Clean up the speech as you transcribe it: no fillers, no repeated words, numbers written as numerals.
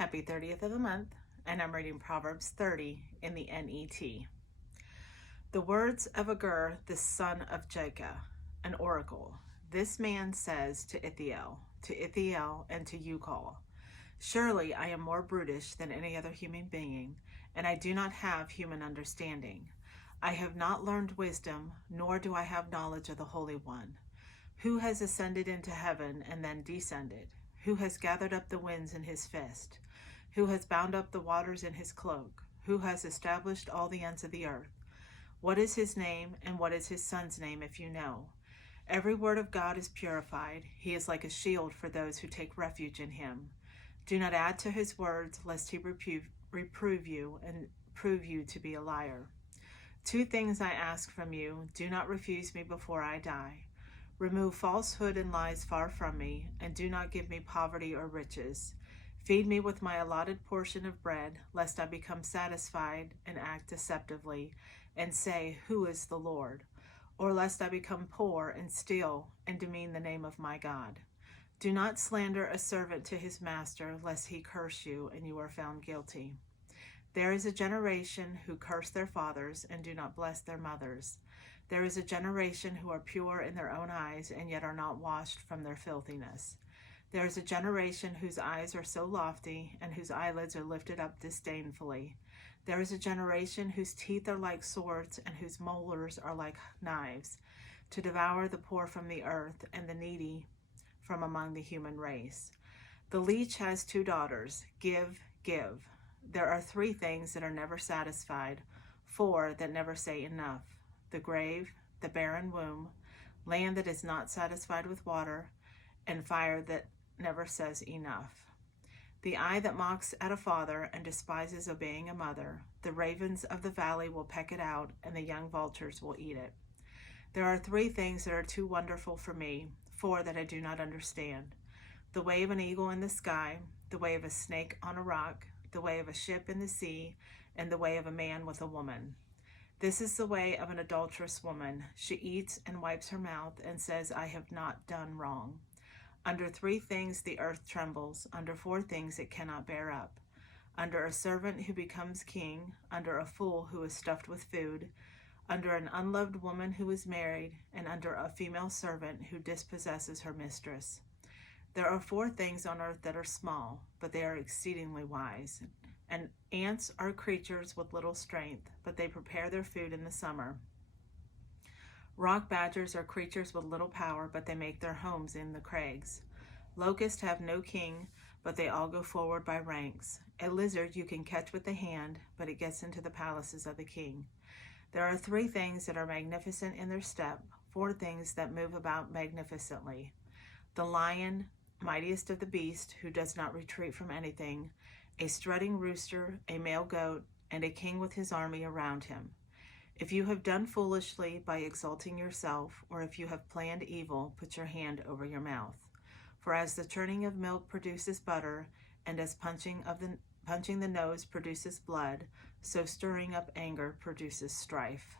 Happy 30th of the month, and I'm reading Proverbs 30 in the NET. The words of Agur, the son of Jacob, an oracle. This man says to Ithiel, and to Ukal, surely I am more brutish than any other human being, and I do not have human understanding. I have not learned wisdom, nor do I have knowledge of the Holy One. Who has ascended into heaven and then descended? Who has gathered up the winds in his fist? Who has bound up the waters in his cloak? Who has established all the ends of the earth? What is his name, and what is his son's name, if you know? Every word of God is purified. He is like a shield for those who take refuge in him. Do not add to his words, lest he reprove you and prove you to be a liar. 2 things I ask from you. Do not refuse me before I die. Remove falsehood and lies far from me, and do not give me poverty or riches. Feed me with my allotted portion of bread, lest I become satisfied and act deceptively, and say, who is the Lord? Or lest I become poor and steal and demean the name of my God. Do not slander a servant to his master, lest he curse you and you are found guilty. There is a generation who curse their fathers and do not bless their mothers. There is a generation who are pure in their own eyes and yet are not washed from their filthiness. There is a generation whose eyes are so lofty and whose eyelids are lifted up disdainfully. There is a generation whose teeth are like swords and whose molars are like knives, to devour the poor from the earth and the needy from among the human race. The leech has 2 daughters. Give, give. There are 3 things that are never satisfied, 4 that never say enough: the grave, the barren womb, land that is not satisfied with water, and fire that never says enough. The eye that mocks at a father and despises obeying a mother, the ravens of the valley will peck it out, and the young vultures will eat it. There are 3 things that are too wonderful for me, 4 that I do not understand: the way of an eagle in the sky, the way of a snake on a rock, the way of a ship in the sea, and the way of a man with a woman. This is the way of an adulterous woman. She eats and wipes her mouth and says, I have not done wrong. Under 3 things the earth trembles, under 4 things it cannot bear up: under a servant who becomes king, under a fool who is stuffed with food, under an unloved woman who is married, and under a female servant who dispossesses her mistress. There are 4 things on earth that are small, but they are exceedingly wise. And ants are creatures with little strength, but they prepare their food in the summer. Rock badgers are creatures with little power, but they make their homes in the crags. Locusts have no king, but they all go forward by ranks. A lizard you can catch with the hand, but it gets into the palaces of the king. There are 3 things that are magnificent in their step, 4 things that move about magnificently: the lion, mightiest of the beasts, who does not retreat from anything, a strutting rooster, a male goat, and a king with his army around him. If you have done foolishly by exalting yourself, or if you have planned evil, put your hand over your mouth. For as the churning of milk produces butter, and as punching the nose produces blood, so stirring up anger produces strife.